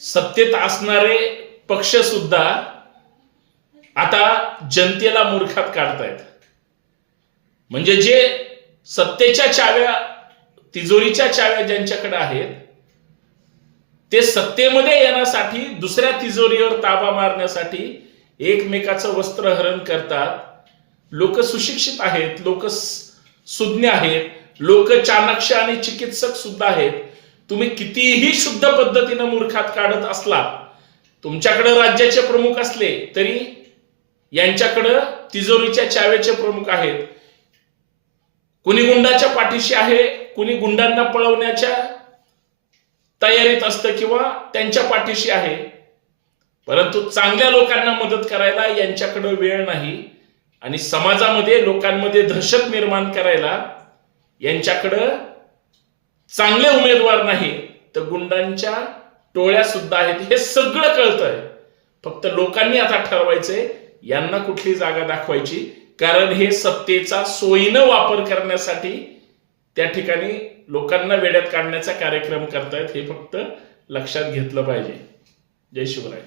सत्तेत असणारे पक्ष सुद्धा आता जनतेला मूर्खात काढतायत. म्हणजे जे सत्तेच्या चाव्या, तिजोरीच्या चाव्या ज्यांच्याकडे आहेत ते सत्तेमध्ये येण्यासाठी, दुसऱ्या तिजोरीवर ताबा मारण्यासाठी एकमेकाचं वस्त्रहरण करतात. लोक सुशिक्षित आहेत, लोक सुज्ञ आहेत, लोक चाणक्य आणि चिकित्सक सुद्धा आहेत. तुम्ही कितीही शुद्ध पद्धतीने मूर्खात काढत असला, तुमच्याकडे राज्याचे प्रमुख असले तरी यांच्याकडे तिजोरीच्या चाव्याचे प्रमुख आहेत. कुणी गुंडाच्या पाठीशी आहे, कुणी गुंडांना पळवण्याच्या तयारीत असतं किंवा त्यांच्या पाठीशी आहे. परंतु चांगल्या लोकांना मदत करायला यांच्याकडे वेळ नाही आणि समाजामध्ये लोकांमध्ये दहशत निर्माण करायला यांच्याकडे चांगले उमेदवार नाही, तर गुंडांच्या टोळ्या सुद्धा आहेत. हे सगळं कळतंय. फक्त लोकांनी आता ठरवायचंय यांना कुठली जागा दाखवायची, कारण हे सत्तेचा सोयीनं वापर करण्यासाठी त्या ठिकाणी लोकांना वेड्यात काढण्याचा कार्यक्रम करतायत. हे फक्त लक्षात घेतलं पाहिजे. जय शिवराय.